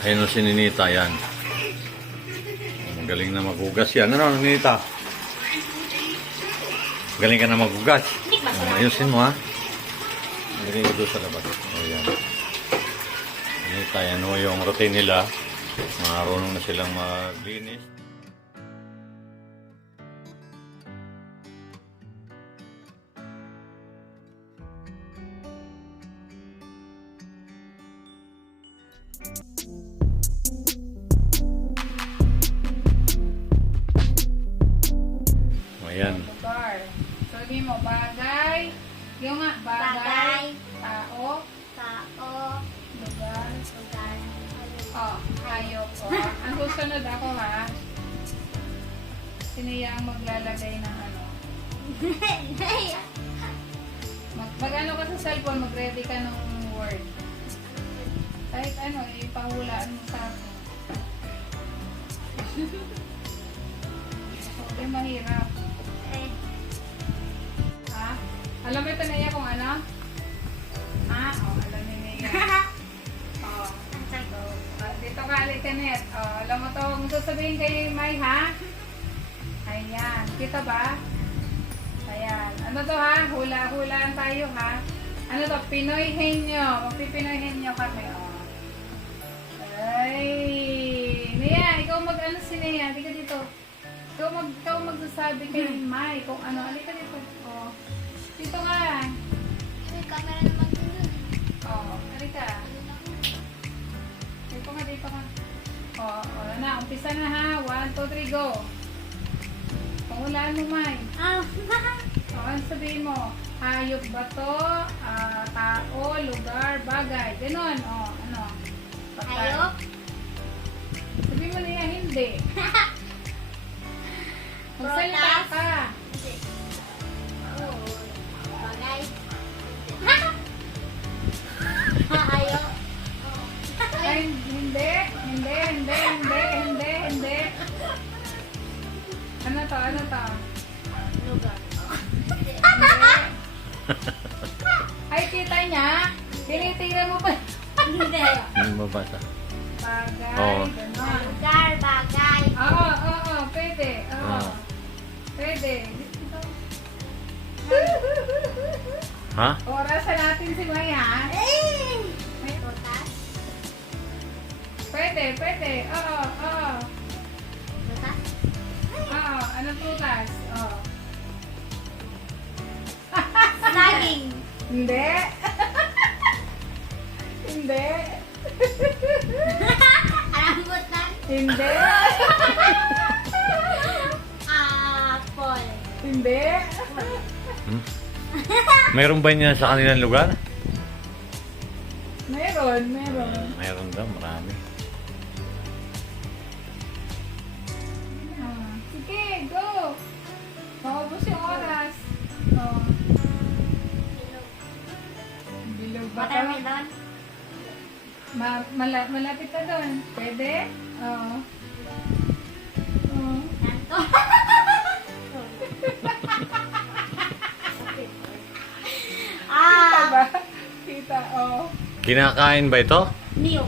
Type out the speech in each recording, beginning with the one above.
Ayun si Ninita, yan. Galing na maghugas yan. Ano, Ninita? Galing ka na maghugas. Ayusin mo, ha? Galing ko doon sa labas. Ayan. Ninita, yan o yung routine nila. Marunong na silang maglinis. Ayan. Lugar. Sabi mo, bagay. Yung nga, bagay. Tao. Lugar. Oh, hayop. Oh. Ang susunod ako ha. Sino yung maglalagay ng ano? Mag-ano ka sa cellphone, mag-ready ka ng word. Kahit ano, ipahulaan mo sa akin. Okay, mahirap. Ha? Alam mo ito na iya kung ano? Ha? Oh, alam ni Nia. Oh. Dito ka, Alitenet. Oh, alam mo to, kung sasabihin kay May, ha? Ayan. Kita ba? Ayan. Ano to, ha? Hula-hulaan tayo, ha? Ano to? Pinoy Henyo. Magpipinoy Henyo kami, oh. Ay! Nia, ikaw mag-ano si Nia? Di ka dito. Ikaw magsasabi kay May kung ano. Alika dito. Oh. Dito nga. May camera naman dun. Oh, alika. Dito ka. Oh, wala na. Umpisa na ha. 1, 2, 3, go. Pangulaan mo, May. Oh, ano sabihin mo? Hayop ba to? Tao, lugar, bagay. Ganon. Oh, ano? Hayop? Sabihin mo na yan, hindi. Magsalita ka. Bagay. Hayop. Ay, hindi. Ano to? Lugar. Hindi. Ay, kita niya. Tinitira mo pa. Hindi. Yung mabasa. Bagay, Oo. ganon. Lugar, bagay. Oo, pwede. Oo. Oo. Pwede. Ha? Orasan natin si Maya. May butas. Pwede. Oo. Butas. Oo. Anong prutas? Oo. Saging. Hindi. Hindi. Rambutan. Hindi. Apple. Hindi. Hmm? Mayroon ba niya sa kanilang lugar? Meron. Mayroon daw, marami. Sige, go. Maubos yung oras. Oh. Bilog ba ka? Watermelon. Malapit na doon. Pwede? Oo. Oo. Nanto. Kita ba? Kita, oo. Kinakain ba ito? Niyog.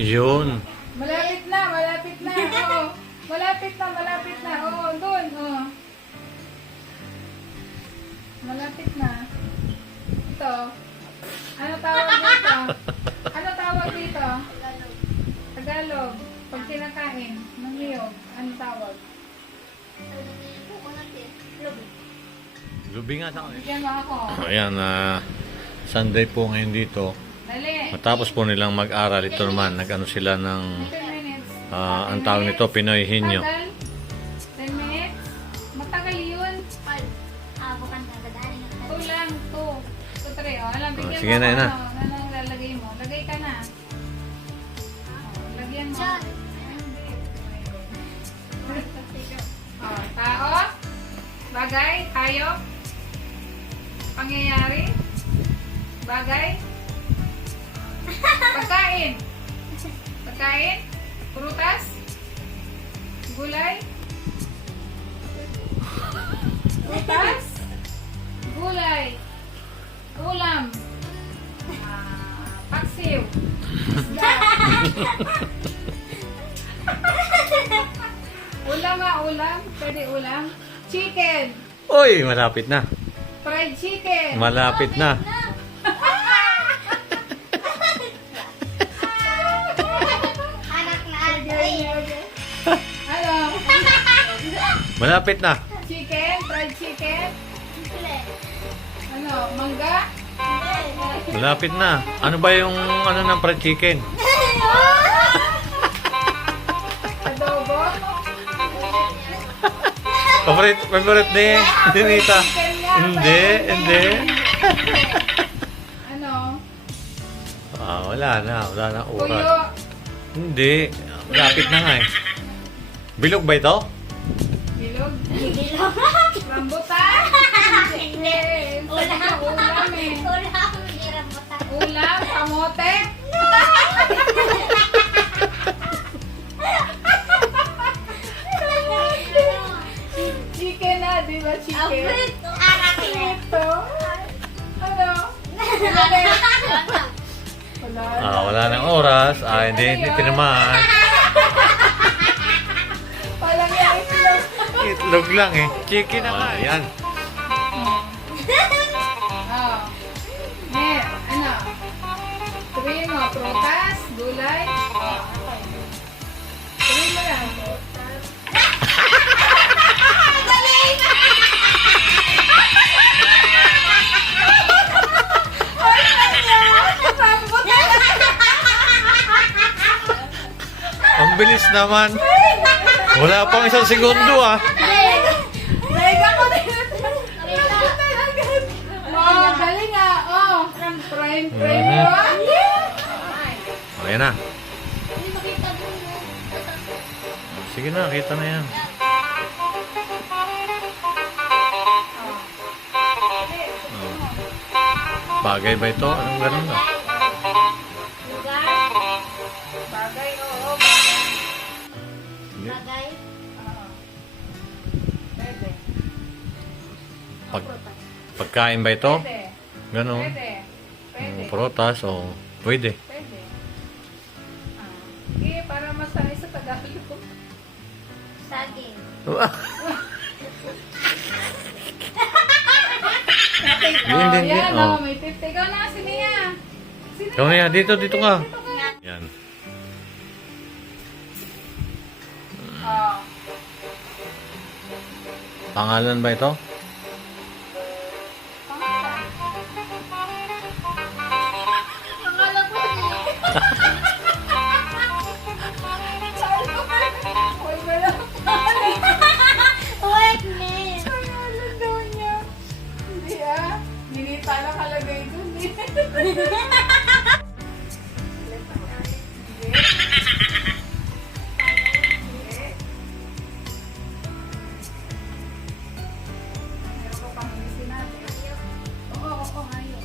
Yun. Malapit na. Oo. Malapit na. Oo, doon. Oo. Malapit na. Ito. Ano tawag dito? Tagalog. Pag kinakain ng niyog, ano tawag? Lubi nga sa kanila. Bigyan mo ako. Ayan, Sunday po ngayon dito. Dali. Matapos po nilang mag-aral, ito naman, nag-ano sila ng, 10 minutes. ang tawag nito, Pinoy Henyo. Tagal? 10 minutes? Matagal yun. Bukan dadaanin ng Kulang. 2, 3. O, alam, bigyan sige mo na, ako. na. Anong lalagay mo? Lagay ka na. Lagyan mo. Diyan. Hindi. O, tao? Bagay? Hayop? Pangyayari? Bagay? Pagkain? Prutas? Gulay? Prutas? Gulay? Ulam? Paksiw? Isda? Ulam nga, ulam. Pwede ulam. Chicken. Uy, malapit na. Fried chicken. Malapit na. Anak na Alday. Ano? Malapit na. Chicken? Fried chicken? Ano? Mangga? Malapit na. Ano ba yung ano ng fried chicken? Adobo? Favorite ni Nita. Chicken nga. Hindi. Ano? Wala na oras. Tuyo? Hindi. Malapit na nga eh. Bilog ba ito? Bilog? Bilog. Rambutan? Hindi. Ulam eh. Ulam. Hindi rambutan. Ulam? Kamote? Chicken na, di ba chicken? Anak na. Ito? Ano? Wala na. Wala nang oras. Hindi tinamaan. Walang yung itlog. Itlog lang eh. Chicken na nga. Yan. Oh. Mer, ano? Sabihin mo, prutas, gulay. Oh, okay. Sabihin mo lang. Galing! Ang bilis naman. Wala pang isang segundo ah. Mega ko din. Oh, galing ah. Oh, prime Mhm. mo. Ayan na. Sige na, kita na yan. Bagay ba ito? Anong ganun na? Bagay, oo, bagay. Hindi. Bagay. Oo. Pwede. Pagkain ba ito? Pwede. Ganun. Pwede. Pwede. Prutas o pwede. Pwede. Sige, para masaya sa Tagalog. Saging. Hindi. Yan, Oh. may 50. Ikaw na, si Nia. Sino Ikaw na yan. Dito ka. Dito ka. Yan. Oh. Pangalan ba ito? Pangalan. Pangalan ko Uy, wala pangalan. Wait, miss. Pangalan daw niya. Hindi ah. Ninita na kalagay dun eh. Meron ko pang inisin natin. Oo, ayaw.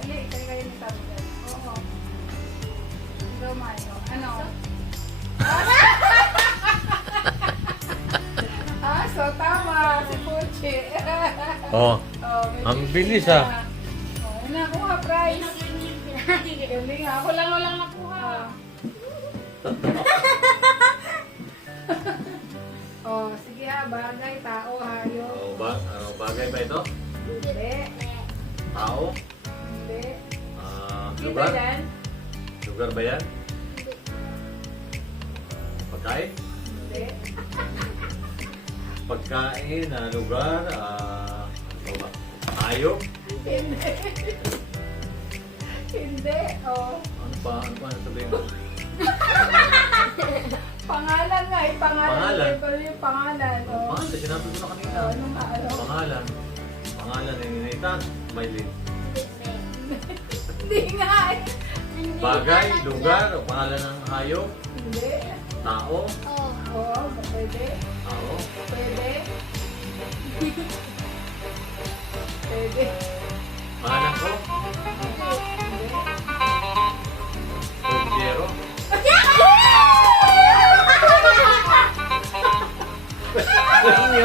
Dali, kayo ni Tabo dyan. Oo. Ikaw, Mayo. Ano? So tama. Si Puchi. Oh. May Ang 50 bilis, na. ah. Nakuha prize. Galing ah. Ako lang walang nakuha. Sige ha. Bagay, tao, hayop. Bagay ba ito? Hindi. Tao? Hindi. Hindi Lugar? yan. Lugar ba yan? Pagkain? Hindi. Pagkain, lugar, ano ba? Hayop? Hindi. Hindi. Ano pa sabihin mo? Pangalan nga eh. Pangalan? Ito yung pangalan. Pangalan, sinabi ko na kanina. Anong ano? Pangalan. Pangalan ni Nathan, Maylin. Hindi nga eh. Bagay, lugar, o pangalan ng hayop, Hindi. tao, Oh. Pwede. tao, Pwede. Pwede. pangalan ko, Hindi. Pwedero. Pwede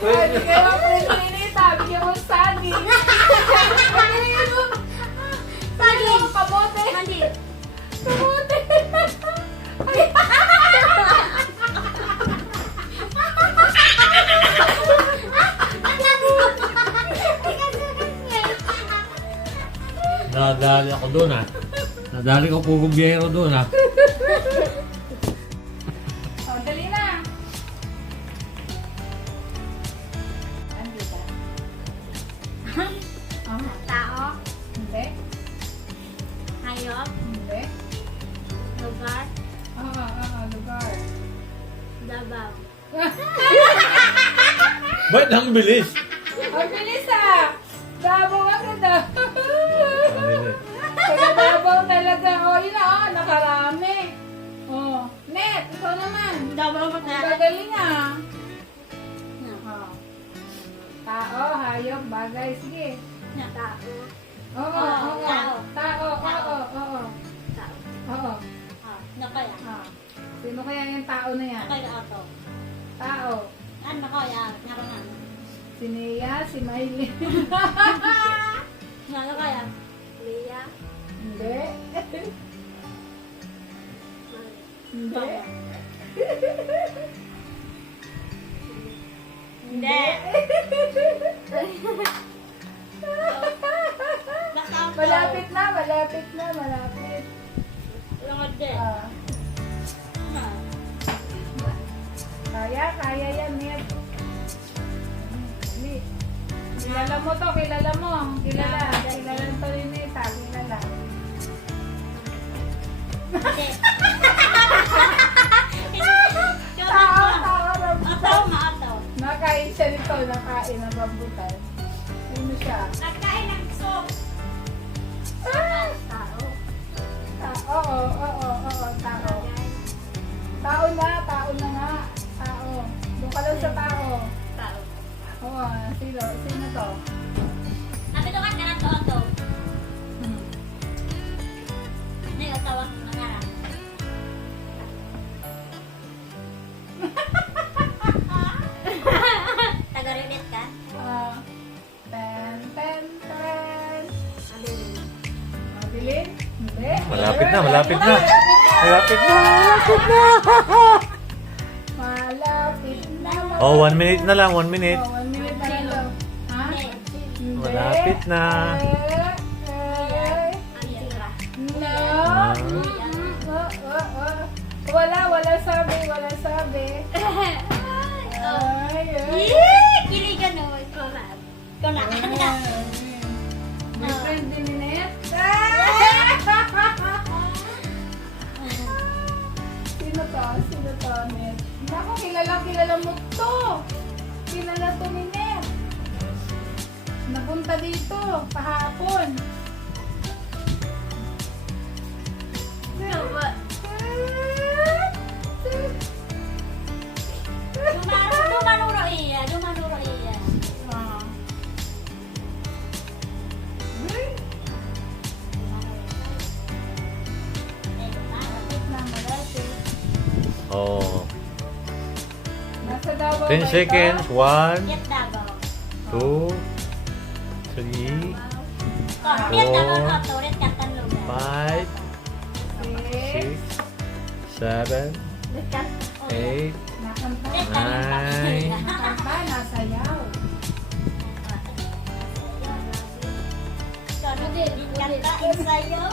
Pwede kayo pinilita. Bigyan mo saging. Saging. Kamote. Hindi. Nadali ako doon ah. Nadali ko po gobyero doon ah. O, dali na. Andito. Tao. Hindi. Hayop. Hindi. Lugar. Lugar. Dabaw. Ba't ang bilis? Ang bilis ah! Davao agad ah! Ano Taga Davao talaga. O, yun na oh, nakarami. O, Net, ikaw naman. Dabaw mo Ang gagaling ah. No. O. Tao, hayop, bagay. Sige. Tao. Oo, oo. Tao. Tao, oo, oo. Tao. Oo. Ano kaya? Ah. Sino kaya yung tao na yan? Ano kaya ako? Tao. Ano kaya? Narangan. Si Nia, si Miley. Ano kaya? Leah. Hindi. Hindi. Hindi. Basta ako. Malapit na, malapit na, malapit. Langod din. Ah. Kaya yan, Net. Hindi. Kilala mo to, kilala mo. Kilala to rin Neta, kilala. Hindi. Tao. Ataw, maataw. Nakain siya nito, nakain ng rambutan. Sino siya? Nagkain ng soup. Ah! Tao. Oo, tao. Tao na nga. Tao. Doon ka lang sa tao. Tao. Oo, sino to? Napitukan ka na to, ato. Hmm. Hindi, atawa. Nangarap. Taga-relate ka? Ah, ten. Abilin. Mabilin? Hindi. Malapit na, malapit na. Malapit na. Malapit na. Malapit na. Oh, 1 minute na lang, 1 minute. Oh, 1 minute na lang daw. Ha? Hindi. Hindi. Malapit na. Antira. No. Ah. Wala sabi. Ay. Kiligan no. Ikaw na. Ikaw na. May friend din ni Net. Sino to, Net? Naku, kilala mo to. Kilala to ni Net. Napunta dito, kahapon. Dumanuro iya. Ah. Malapit na, malapit. Oh, Nasa Davao 10 ba ito? seconds. 1, Yet Davao. 2, 3, Yet Davao na to. Red Katan lugar. 5, Six. 6, 7, Red Katan. 8, Nakanta. Red Katan. Nakanta, nasayaw. Kanta insayaw.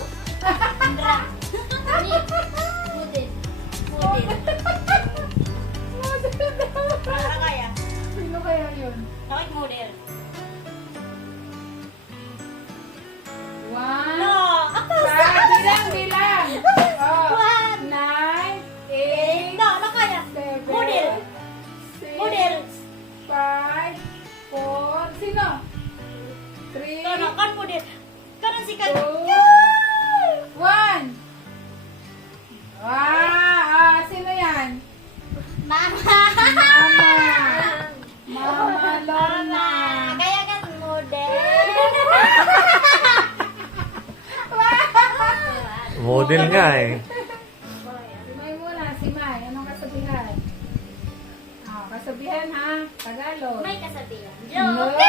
Indra. Mudin. Para kaya. Sino kaya yun? Tawag model. One. No. Ako. Bilang. Oh. One. 9, 8, No, ano kaya? 7, Model. 6, Model. 5, 4, sino? 3, Kono, kan model. Kanan si kan. 2, 1. Sino yan? Mama. Mama Lorna. Kaya kan model. model nga eh. Si May muna, si May. Anong kasabihan? Kasabihan ha? Tagalog. May kasabihan. No. Joke.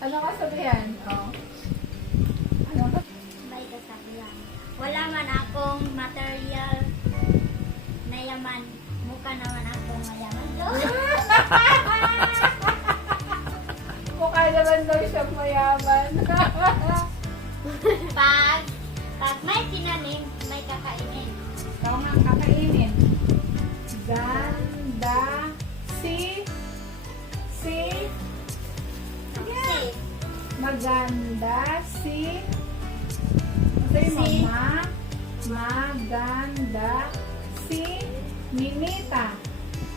Ano kasabihan? Oh. Ano ka? May kasabihan. Wala man akong material na yaman. Mukha naman akong mayaman. Joke. Mukha naman Mayaman daw siya, mayaman. Pag may tinanim, may kakainin. Ikaw nga kakainin. Ganda. Si. Yeah. Maganda. Si. Sabi mo, Si. maganda. Si. Ninita.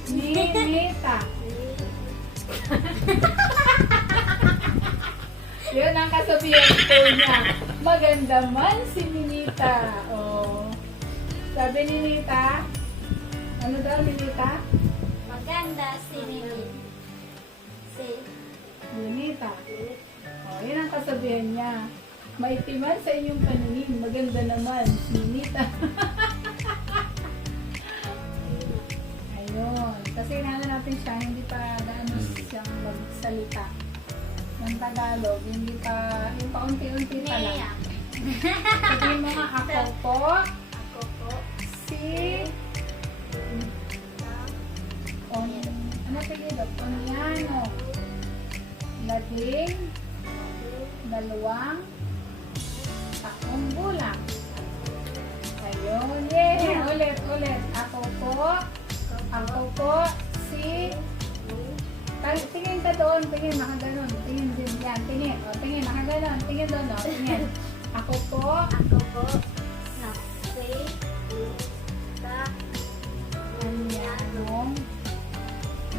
Ninita. Yun ang kasabihan ko niya. Maganda man si Ninita. Oh. Sabi ni Nita, ano daw Ninita? Maganda si Nini. Si Ninita. Oh, yun ang kasabihan niya. Maitiman sa inyong paningin. Maganda naman si Ninita. Ayun. Kasi natin siya, hindi pa gaano siyang magsalita. Yung Tagalog, hindi pa, yung paunti-unti pa lang. Nea. Sabihin mo nga, ako po, Ako po. si, ano pilido? Onyano. Labing, dalawang, taong gulang. Ayun. Yay! Ulit. Ako po, si, tingin ka doon, tingin, nakaganon. Tingin din yan, tingin. O, tingin, nakaganon. Tingin doon, o, tingin. Ako po, Ako po. No. Si Ta. anyanong,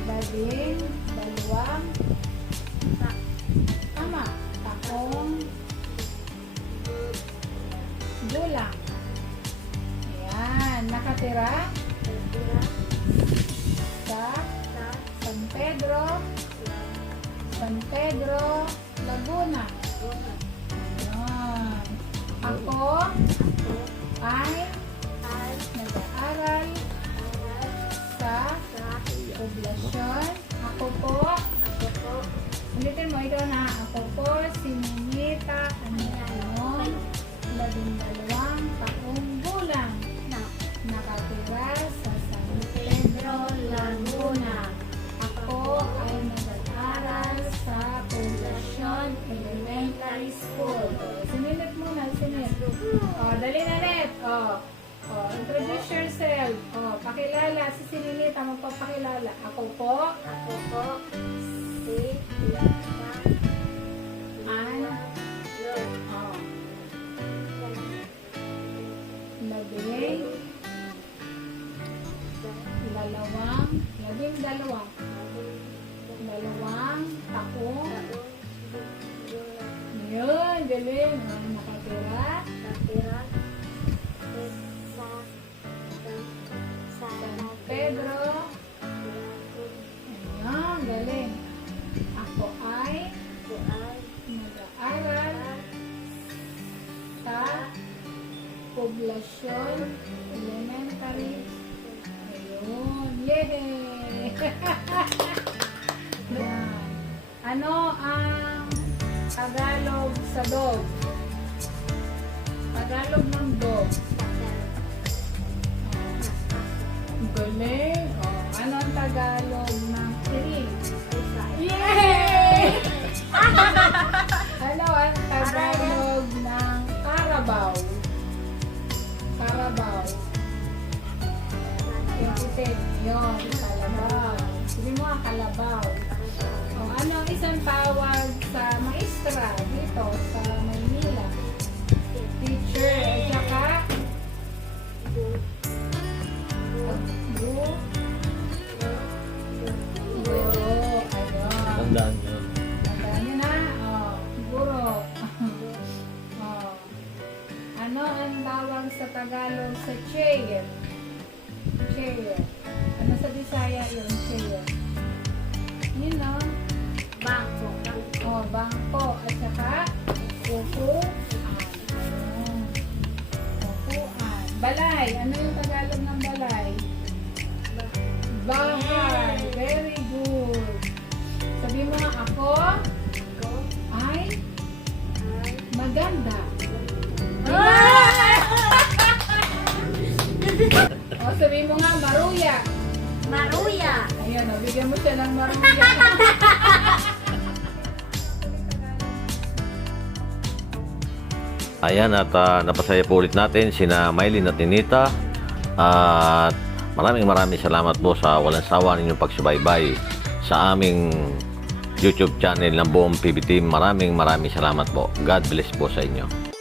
labing, dalawang, tama, taong, gulang. Ayan, nakatira Tira. sa Sa. San Pedro, Laguna. Ayan. Ako Ako. ay Ay. nag-aaral Aral. sa Sa. poblasyon. Ako po, Ako po. ulitin mo ito na, ako po si Ninita Anyanong, 12 taong gulang. No. Nakatira sa San Pedro, Laguna. Ako ay nag-aaral sa Poblasyon Elementary School. Sininit muna, sinit. Dali na net. Introduce yourself. Pakilala. Si Sininita, magpapakilala. Ako po, Ako po. Si. An, Lord. labing, dalawang taong. Yun, galing. Nakatira. San Pedro. Ayan, galing. Ako ay nag-aaral sa Poblasyon Elementary. Ayun. Yay! Yan. Ano ang Tagalog sa dog? Tagalog ng dog. Galing. Ano ang Tagalog ng tree? Yay! Ano ang Tagalog ng Carabao? Carabao. Yung itik. Yun, kalabaw. Sabi mo nga, kalabaw. Ano ang isang tawag sa maestra dito sa Maynila? Teacher. At saka, guro. Ayun. Tandaan nyo. Tandaan nyo na. Guro. Ano ang tawag sa Tagalog sa chair? Chair. Ano sa Bisaya yun? Chair. Yun no? Bangko. Bangko. At saka, upuan. Ayun. Upuan. Balay. Ano yung Tagalog ng balay? Bahay. Very good. Sabi mo nga ako ay maganda. Sabi mo nga maruya. Maruya. Ayan, bigyan mo siya ng maruya. Ayan, at napasaya po ulit natin sina Mylene at Ninita. At maraming salamat po sa walang sawa ninyong pagsubaybay sa aming YouTube channel ng buong PB Team. Maraming salamat po. God bless po sa inyo.